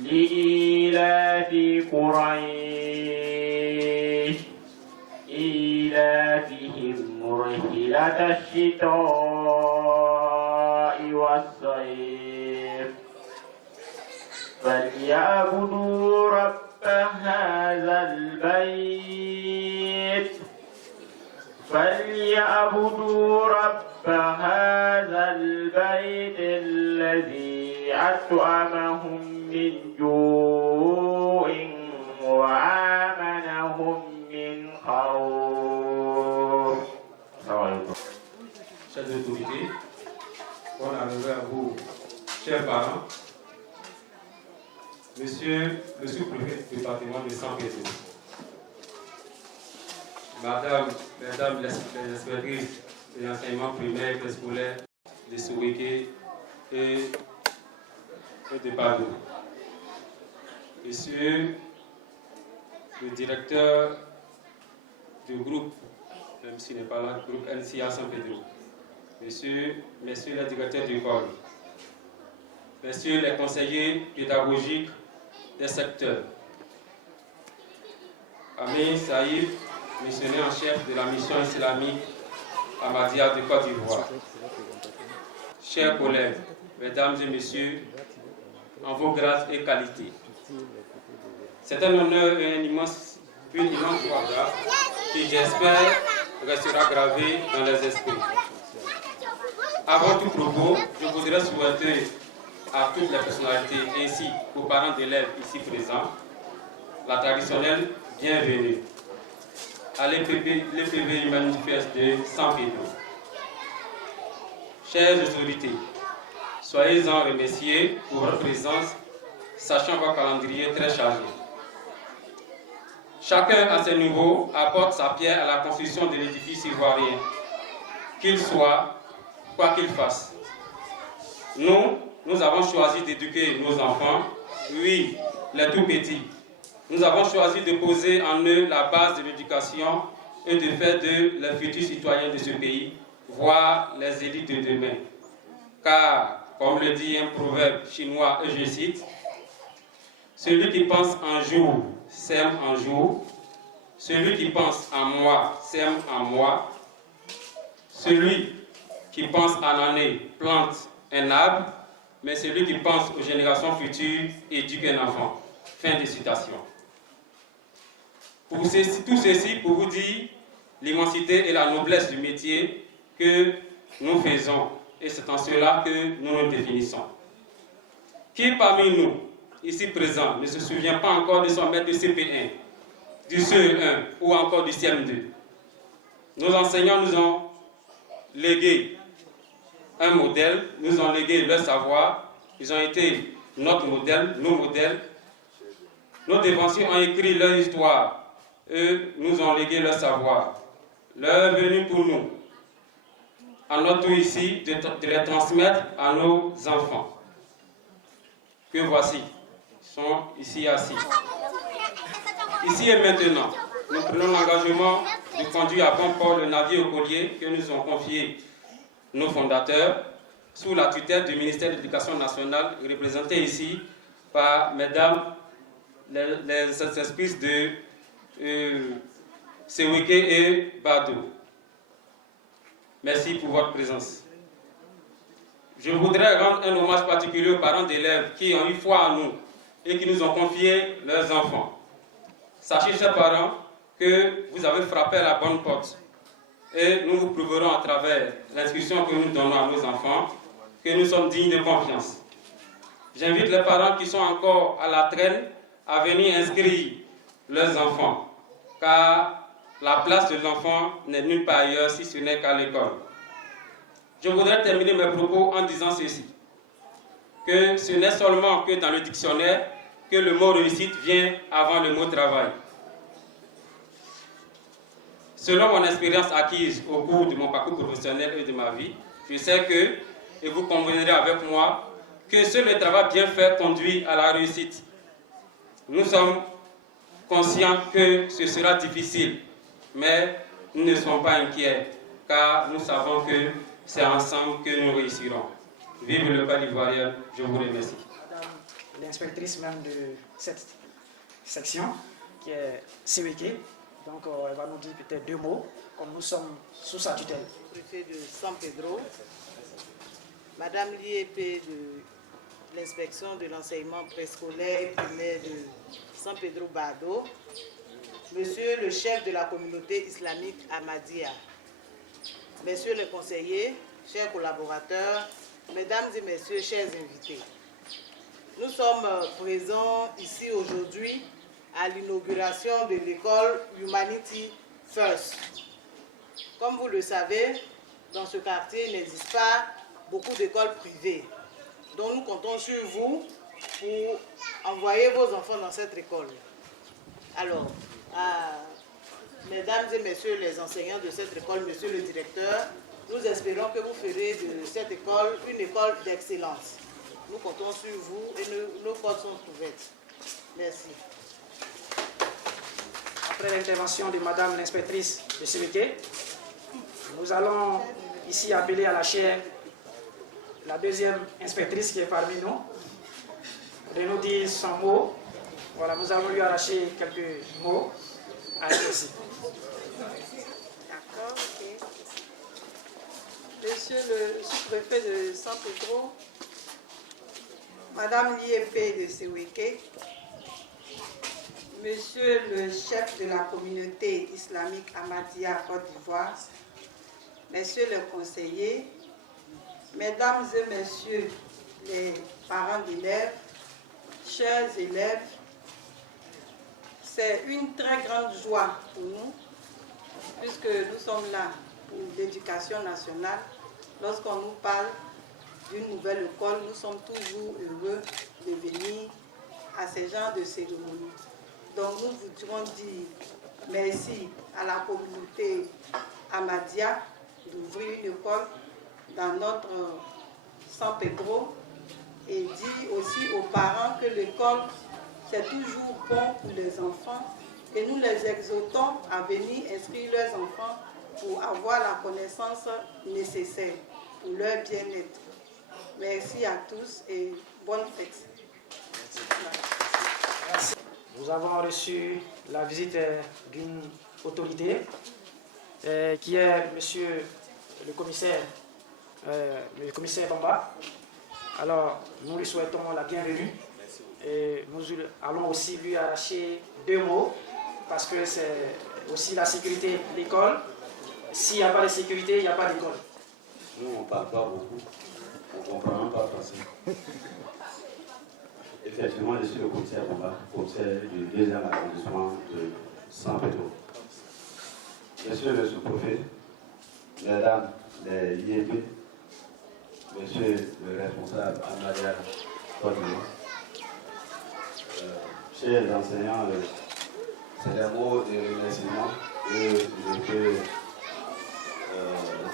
لإيلاف قريش إيلافهم رحلة الشتاء والصيف فليعبدوا رب هذا البيت الذي أطعمهم من جوع وآمنهم من خوف. Chers autorités, on arrive à vous, chers parents, Monsieur le sous-préfet du département de San Pedro, Mesdames les inspectrices de l'enseignement primaire et scolaire de Soweké et de Bado, Monsieur le directeur du groupe, même s'il n'est pas là, le groupe NCA San Pedro, Messieurs les directeurs d'école, Messieurs les conseillers pédagogiques des secteurs, Amir Saïd, missionnaire en chef de la mission islamique Ahmadiyya de Côte d'Ivoire. Chers collègues, mesdames et messieurs, en vos grâces et qualités, c'est un honneur et une immense joie qui, j'espère, restera gravé dans les esprits. Avant tout propos, je voudrais souhaiter à toutes les personnalités ainsi qu'aux parents d'élèves ici présents la traditionnelle bienvenue à l'EPV manifeste de San Pedro. Chères autorités, soyez-en remerciés pour votre présence, sachant votre calendrier très chargé. Chacun à ses niveaux apporte sa pierre à la construction de l'édifice ivoirien, qu'il soit, quoi qu'il fasse. Nous avons choisi d'éduquer nos enfants, oui, les tout petits. Nous avons choisi de poser en eux la base de l'éducation et de faire d'eux les futurs citoyens de ce pays, voire les élites de demain. Car, comme le dit un proverbe chinois, et je cite, « Celui qui pense un jour sème un jour, celui qui pense en moi sème en moi, celui qui pense en année plante un arbre, mais celui qui pense aux générations futures éduque un enfant. » Fin de citation. Tout ceci pour vous dire l'immensité et la noblesse du métier que nous faisons, et c'est en cela que nous nous définissons. Qui parmi nous, ici présents, ne se souvient pas encore de son maître de CP1, du CE1 ou encore du CM2? Nos enseignants nous ont légué un modèle, nous ont légué leur savoir, ils ont été notre modèle, nos modèles. Nos défenseurs ont écrit leur histoire, eux nous ont légué leur savoir. Leur venue pour nous, à notre tour ici, de les transmettre à nos enfants. Que voici, ils sont ici assis. Ici et maintenant, nous prenons l'engagement de conduire à bon port le navire au collier que nous ont confié nos fondateurs, sous la tutelle du ministère de l'Éducation nationale, représenté ici par mesdames les inspectrices de Soweké et Bado. Merci pour votre présence. Je voudrais rendre un hommage particulier aux parents d'élèves qui ont eu foi en nous et qui nous ont confié leurs enfants. Sachez, chers parents, que vous avez frappé à la bonne porte. Et nous vous prouverons à travers l'instruction que nous donnons à nos enfants que nous sommes dignes de confiance. J'invite les parents qui sont encore à la traîne à venir inscrire leurs enfants, car la place de l'enfant n'est nulle part ailleurs si ce n'est qu'à l'école. Je voudrais terminer mes propos en disant ceci, que ce n'est seulement que dans le dictionnaire que le mot réussite vient avant le mot travail. Selon mon expérience acquise au cours de mon parcours professionnel et de ma vie, je sais que, et vous conviendrez avec moi, que seul le travail bien fait conduit à la réussite. Nous sommes conscients que ce sera difficile, mais nous ne sommes pas inquiets, car nous savons que c'est ensemble que nous réussirons. Vive le peuple ivoirien, je vous remercie. l'inspectrice même de cette section, qui est Seweke. Donc elle va nous dire peut-être 2 mots, comme nous sommes sous sa tutelle. Préfet de San Pedro, Madame l'IEP de l'inspection de l'enseignement préscolaire et primaire de San Pedro Bardo, Monsieur le chef de la communauté islamique Ahmadiyya, Messieurs les conseillers, chers collaborateurs, Mesdames et Messieurs, chers invités. Nous sommes présents ici aujourd'hui à l'inauguration de l'école Humanity First. Comme vous le savez, dans ce quartier, il n'existe pas beaucoup d'écoles privées. Donc nous comptons sur vous pour envoyer vos enfants dans cette école. Alors, Mesdames et Messieurs les enseignants de cette école, Monsieur le directeur, nous espérons que vous ferez de cette école une école d'excellence. Nous comptons sur vous et nos portes sont ouvertes. Merci. Après l'intervention de Madame l'inspectrice de Seweke, nous allons ici appeler à la chaire la deuxième inspectrice qui est parmi nous, de nous dire son mot. Voilà, nous allons lui arracher quelques mots à elle aussi. D'accord, ok. Monsieur le sous-préfet de San Pedro, Madame l'IEP de Seweke, Monsieur le chef de la communauté islamique Ahmadiyya Côte d'Ivoire, Messieurs les conseillers, Mesdames et Messieurs les parents d'élèves, chers élèves, c'est une très grande joie pour nous, puisque nous sommes là pour l'éducation nationale. Lorsqu'on nous parle d'une nouvelle école, nous sommes toujours heureux de venir à ce genre de cérémonie. Donc nous voudrions dire merci à la communauté Ahmadiyya d'ouvrir une école dans notre San Pedro et dire aussi aux parents que l'école c'est toujours bon pour les enfants et nous les exhortons à venir inscrire leurs enfants pour avoir la connaissance nécessaire pour leur bien-être. Merci à tous et bonne fête. Merci. Nous avons reçu la visite d'une autorité qui est Monsieur le commissaire Bamba. Alors, nous lui souhaitons la bienvenue. Et nous allons aussi lui arracher 2 mots parce que c'est aussi la sécurité de l'école. S'il n'y a pas de sécurité, il n'y a pas d'école. Nous, on ne parle pas beaucoup, on ne comprend même pas français. Effectivement, je suis le commissaire Bamba, commissaire du 2e arrondissement de San Pedro. Monsieur le sous-préfet, Mesdames les IEP, Monsieur le responsable Ahmadiyya Côte d'Ivoire, chers enseignants, c'est des mots de remerciement que je peux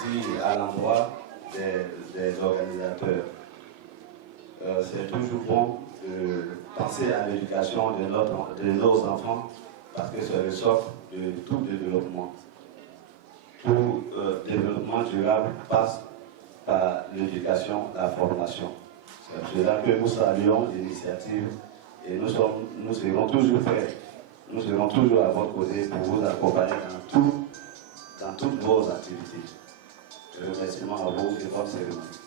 dire à l'endroit des organisateurs. C'est toujours bon de penser à l'éducation de nos enfants parce que c'est le socle de tout développement. Tout développement durable passe par l'éducation, la formation. C'est pour cela que nous saluons l'initiative et nous serons toujours prêts, nous serons toujours à votre côté pour vous accompagner dans toutes vos activités. Remerciements à vous et bonne cérémonie.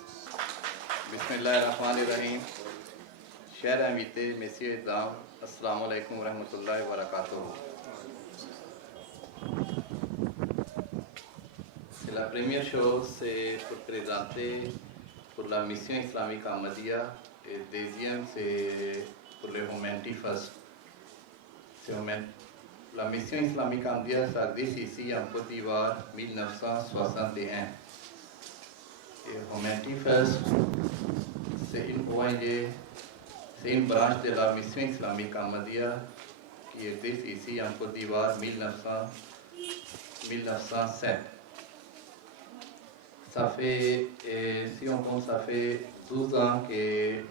Bismillahirrahmanirrahim. Chers invités, messieurs et dames, assalamu alaikum wa rahmatullahi wa barakatuh. C'est la première chose, c'est pour présenter pour la mission islamique Ahmadiyya et deuxième, c'est pour le Humanity First. La mission islamique Ahmadiyya s'existe ici en Côte d'Ivoire 1961. Et Humanity First, c'est une ONG, c'est une branche de la mission islamique Ahmadiyya qui existe ici en Côte d'Ivoire 1907. Ça fait, si on compte, ça fait 12 ans que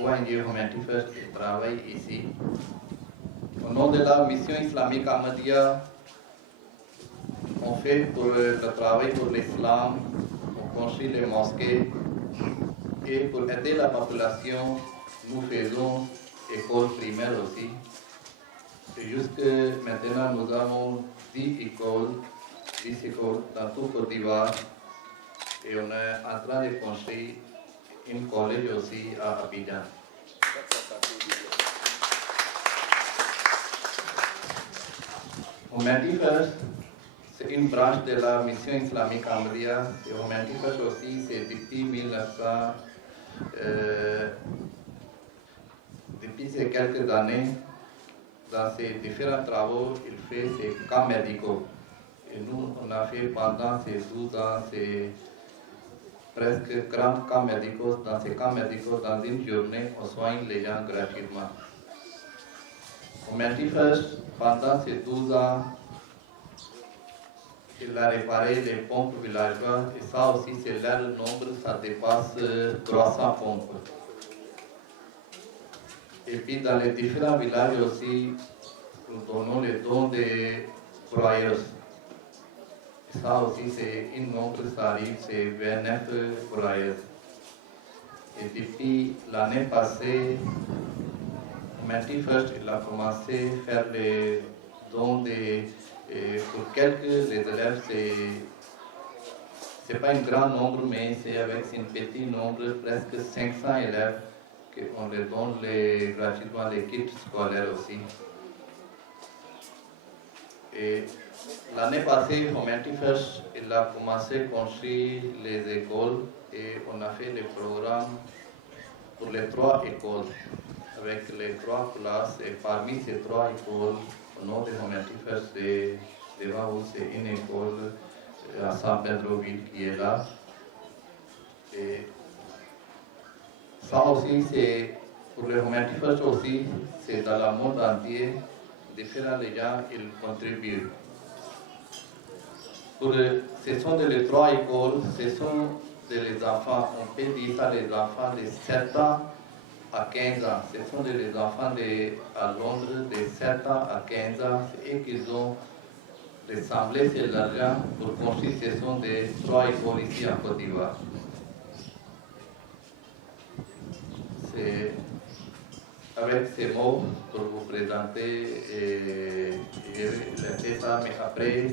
ONG Humanity First travaille ici. Au nom de la mission islamique Ahmadiyya, on fait pour le travail pour l'islam, on construit les mosquées et pour aider la population nous faisons école primaire aussi. Et jusque maintenant, nous avons 10 écoles dans tout Côte d'Ivoire. Et on est en train de construire une collège aussi à Abidjan. Humanity First, c'est une branche de la mission islamique Ahmadiyya. Et Humanity First aussi, c'est depuis ces quelques années, dans ses différents travaux, il fait ses camps médicaux. Et nous, on a fait pendant ces 12 ans, ces presque 30 camps médicaux. Dans ces camps médicaux, dans une journée, on soigne les gens gratuitement. Humanity First, pendant ces 12 ans, il a réparé les pompes villageoises et ça aussi, c'est là le nombre, ça dépasse 300 pompes. Et puis dans les différents villages aussi, nous donnons les dons des broyeuses. Ça aussi, c'est un nombre, ça arrive, c'est 29 broyeuses. Et depuis l'année passée, Humanity First, il a commencé à faire les dons pour quelques les élèves, c'est pas un grand nombre, mais c'est avec un petit nombre, presque 500 élèves, qu'on les donne gratuitement les kits scolaires aussi. Et l'année passée, Humanity First, il a commencé à construire les écoles et on a fait les programmes pour les 3 écoles, avec les 3 classes. Et parmi ces 3 écoles, au nom de Humanity First, c'est une école à San Pedroville qui est là. Et ça aussi, c'est pour les Humanity First aussi, c'est dans le monde entier, différents gens, ils contribuent. Ce sont les 3 écoles, ce sont les enfants, on peut dire ça, les enfants de 7 ans à 15 ans. Ce sont les enfants à Londres de 7 ans à 15 ans. C'est eux qui ont rassemblé cet argent pour construire. Ce sont des 3 écoles ici en Côte d'Ivoire. C'est avec ces mots pour vous présenter et ça, mais après,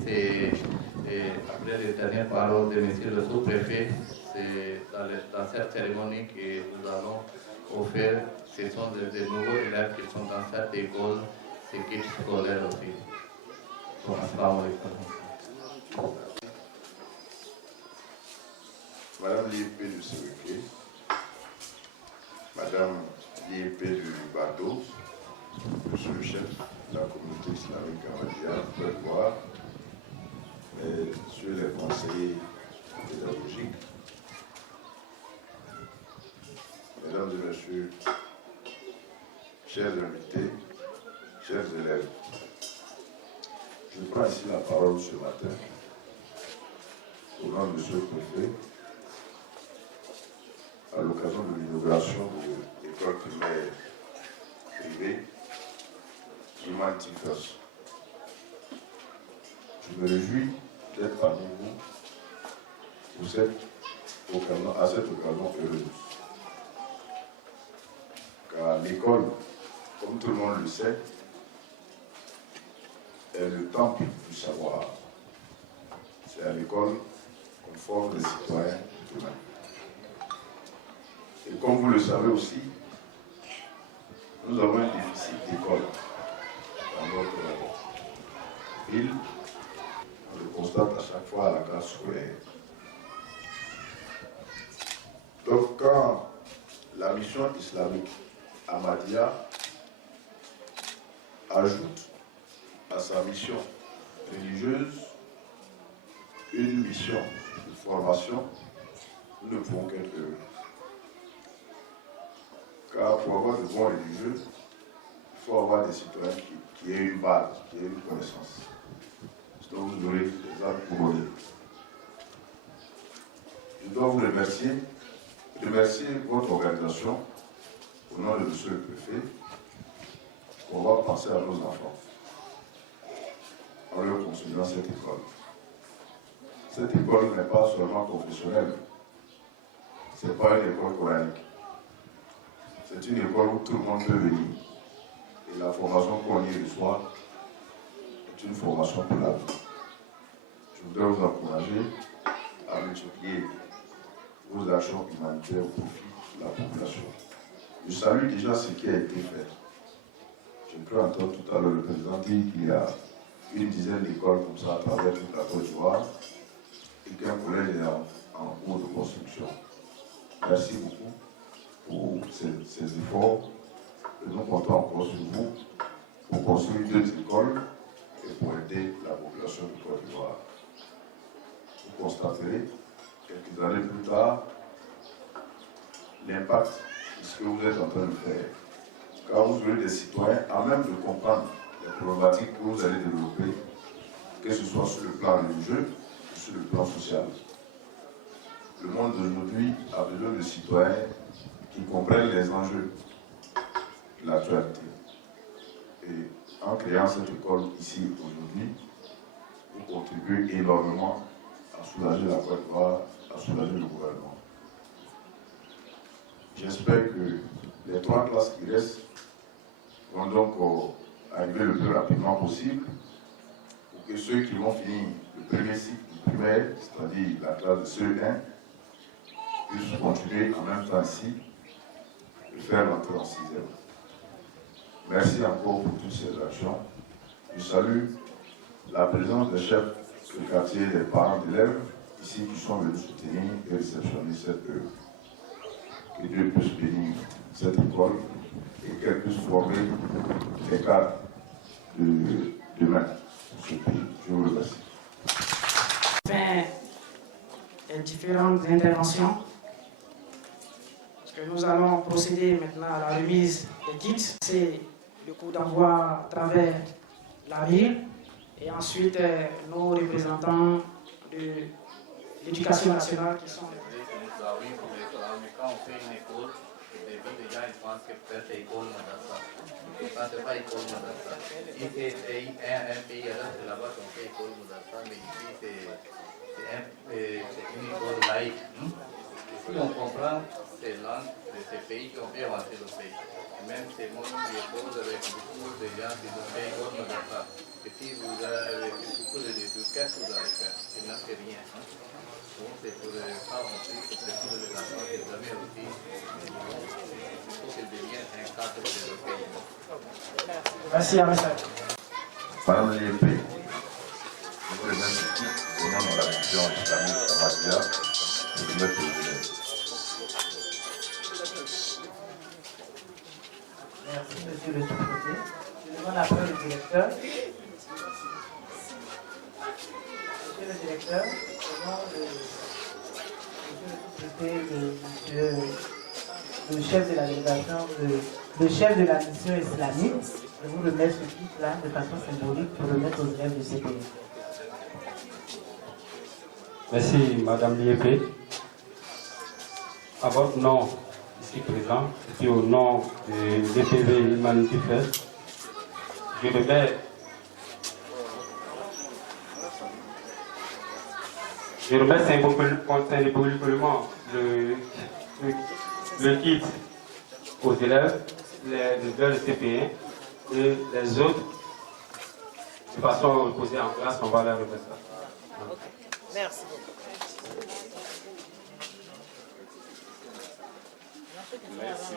après les dernières paroles de M. le sous-préfet, c'est dans cette cérémonie que nous allons offrir. Ce sont des nouveaux élèves qui sont dans cette école, ces kits scolaires aussi. Donc, assalamu alaikum. Madame l'IEP du CVK, Madame l'IEP du Bateau, Monsieur le chef de la communauté islamique Ahmadiyya, vous pouvez voir, Monsieur les conseillers pédagogiques, Mesdames et Messieurs, chers invités, chers élèves, je prends ici la parole ce matin au nom de Monsieur le Préfet à l'occasion de l'inauguration de l'école primaire privée Humanity First. Je me réjouis d'être parmi vous à cette occasion heureuse. Car l'école, comme tout le monde le sait, est le temple du savoir. C'est à l'école qu'on forme les citoyens demain. Et comme vous le savez aussi, nous avons un déficit d'école dans notre ville. On le constate à chaque fois à la classe scolaire. Donc quand la mission islamique Ahmadiyya ajoute à sa mission religieuse une mission de formation, nous ne pouvons qu'être heureux. Car pour avoir de bons religieux, il faut avoir des citoyens qui aient une base, qui aient une connaissance. Sinon vous aurez des âmes couronnées. Je dois vous remercier votre organisation, au nom de Monsieur le Préfet, pour avoir pensé à nos enfants en leur construisant cette école. Cette école n'est pas seulement confessionnelle, ce n'est pas une école coranique. C'est une école où tout le monde peut venir. Et la formation qu'on y reçoit est une formation pour la vie. Je voudrais vous encourager à multiplier vos actions humanitaires au profit de la population. Je salue déjà ce qui a été fait. J'ai cru entendre tout à l'heure le président dire qu'il y a une dizaine d'écoles comme ça à travers toute la Côte d'Ivoire et qu'un collège est en cours de construction. Merci beaucoup pour ces efforts. Et nous comptons encore sur vous pour construire 2 écoles et pour aider la population de Côte d'Ivoire. Vous constaterez, quelques années plus tard, l'impact de ce que vous êtes en train de faire. Car vous aurez des citoyens à même de comprendre les problématiques que vous allez développer, que ce soit sur le plan religieux ou sur le plan social. Le monde d'aujourd'hui a besoin de citoyens qui comprennent les enjeux de l'actualité. Et en créant cette école ici aujourd'hui, vous contribuez énormément à soulager la Côte d'Ivoire, à soulager le gouvernement. J'espère que les 3 classes qui restent vont donc arriver le plus rapidement possible pour que ceux qui vont finir le premier cycle primaire, c'est-à-dire la classe de CE1, puissent continuer en même temps ici et faire l'entrée en 6e. Merci encore pour toutes ces actions. Je salue la présence des chefs de quartier et des parents d'élèves ici qui sont venus soutenir et réceptionner cette œuvre. Que Dieu puisse bénir cette école et qu'elle puisse former les cadres de demain pour ce pays. Je vous remercie. Enfin, les différentes interventions. Nous allons procéder maintenant à la remise des guides. C'est le coup d'envoi à travers la ville et ensuite nos représentants de l'éducation nationale qui sont... Quand on fait une école, au début, les gens ils pensent que peut-être c'est école Madrasa. Quand c'est pas école Madrasa. Si c'est un pays là-bas qu'on fait école Madrasa, mais ici c'est une école laïque. Si on comprend ces langues de ces pays, on peut avancer le pays. Même ces mots qui écoles avec beaucoup de gens qui ont fait école Madrasa. Et si vous avez beaucoup de qu'est-ce que vous allez faire? Il n'a fait rien. Donc c'est pour les femmes aussi, c'est pour les enfants que vous avez aussi. Il faut qu'elles deviennent un cadre de leur pays. Merci à monsieur. Madame l'IEP, je vous remercie au nom de la mission islamique Ahmadiyya de vous mettre au milieu. Merci monsieur le sous-préfet. Je demande après le directeur. Monsieur le directeur, au nom de le chef de la délégation, le chef de la mission islamique, je vous remets ce titre-là de façon symbolique pour remettre aux élèves de CPE. Merci Madame l'IEP. À votre nom, ici présent, et puis au nom de l'EPV Humanity First, je remets symboliquement le kit aux élèves, les élèves de CP1 et les autres, de façon posée en classe, on va leur remettre ça. Merci. Merci.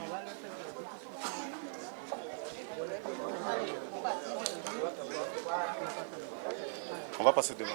On va passer devant.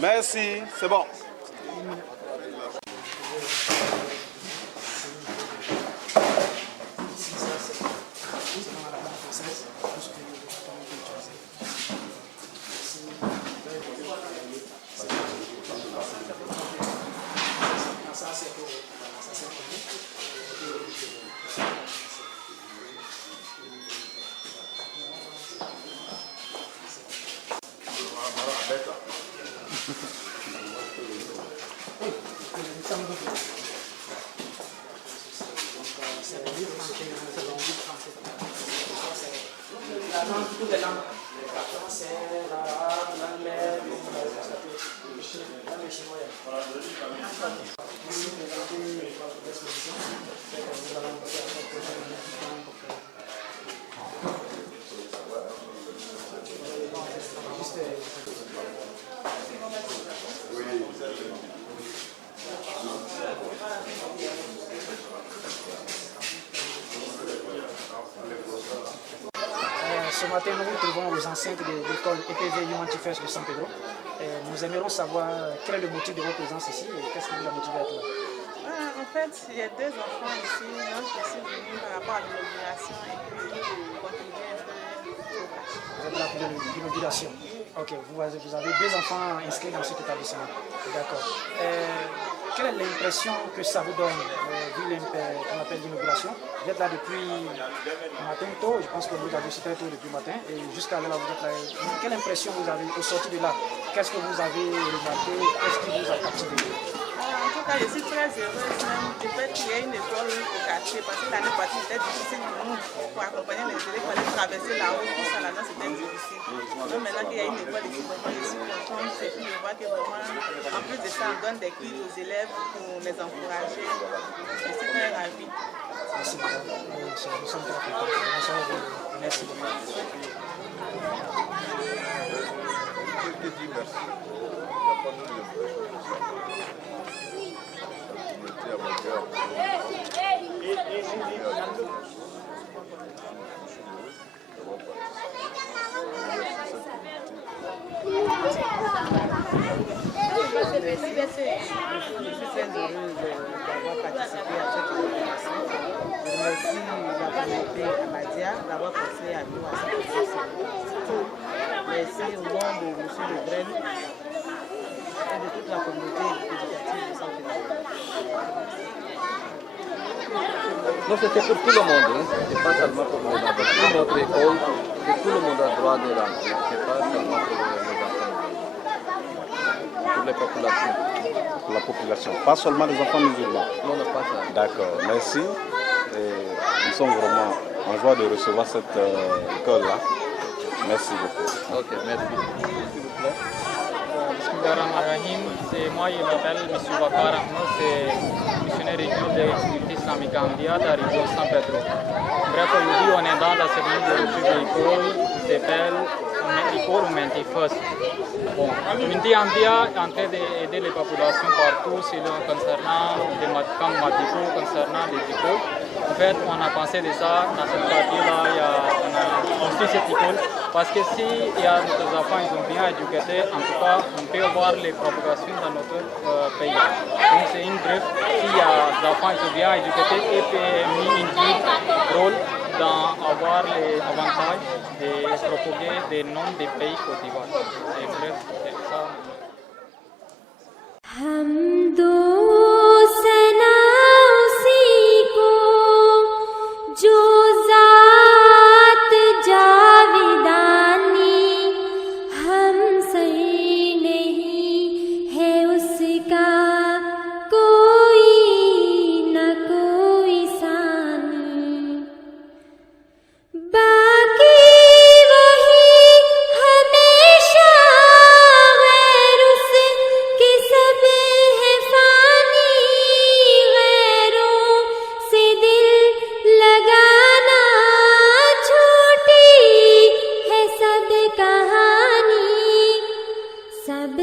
Merci, c'est bon. Dans la langue française, langue, toutes les langues. Le français, l'arabe, l'anglais, le chinois. Ici, vous avez votre disposition. Nous allons passer à votre prochaine Ce matin, nous nous trouvons aux enceintes de l'école EPV Humanity First de San Pedro. Nous aimerions savoir quel est le motif de votre présence ici et qu'est-ce qui vous a motivé à être là. En fait, il y a 2 enfants ici. Moi, je suis venue par rapport à l'inauguration et puis contribuer un peu au tâche. Vous êtes là pour l'inauguration. Ok, vous avez 2 enfants inscrits dans cet établissement. D'accord. Quelle est l'impression que ça vous donne, vu qu'on appelle l'inauguration? Vous êtes là depuis le matin tôt, je pense que vous avez super tôt depuis le matin, et jusqu'à là, vous êtes là. Quelle impression vous avez au sortir de là? Qu'est-ce que vous avez remarqué? Qu'est-ce qui vous a captivé? En tout cas, je suis très heureuse même du fait qu'il y ait une école au quartier, parce que l'année passée, c'était difficile pour nous. Pour accompagner les élèves, il fallait traverser la route, tout ça là-dedans, c'était difficile. Donc maintenant qu'il y a une école ici, vraiment, je suis contente. Et puis je vois que vraiment, en plus de ça, on donne des cours aux élèves pour les encourager. Je suis très ravie. Merci beaucoup. Nous sommes très contents. Merci beaucoup. Je suis très heureuse d'avoir participé à cette inauguration. Je remercie la communauté Amadia d'avoir pensé à nous à cette occasion. Merci au nom de M. Le Gren et de toute la communauté éducative de San Pedro. Non, c'était pour tout le monde, hein. C'est pas seulement pour les enfants. Pour notre école, tout le monde a le droit de rentrer. C'est pas seulement pour les enfants. Pour les populations. Pour la population, pas seulement les enfants musulmans. Non, non, pas ça. D'accord, merci. Et nous sommes vraiment en joie de recevoir cette école-là. Merci beaucoup. Ok, merci. S'il vous plaît. Bismillahirrahmanirrahim. C'est moi, je m'appelle M. Bakar Ahmed, c'est missionnaire religieux de l'Institut islamique Ahmadiyya de la région San Pedro. Bref, aujourd'hui, on est dans la cérémonie de reçu de l'école qui s'appelle École Humanity First. Bon, l'Institut Ahmadiyya est en train d'aider les populations partout concernant des médicaux, concernant des écoles. En fait, on a pensé de ça, dans cette partie-là, on a construit cette école, parce que si il y a nos enfants, ils sont bien éduqués, en tout cas, on peut voir les propagations dans notre pays. Donc c'est une bref, s'il y a des enfants, ils sont bien éduqués, et peut mis une rôle dans avoir les avantages de propager des noms des pays Côte d'Ivoire. C'est bref, c'est ça. जो जात जाविदानी हमसे नहीं है उसका कोई न कोई सानी बाकी वही हमेशा गैर उसके सब है फानी गैरों से दिल लगाना छोटी है सब कहानी सब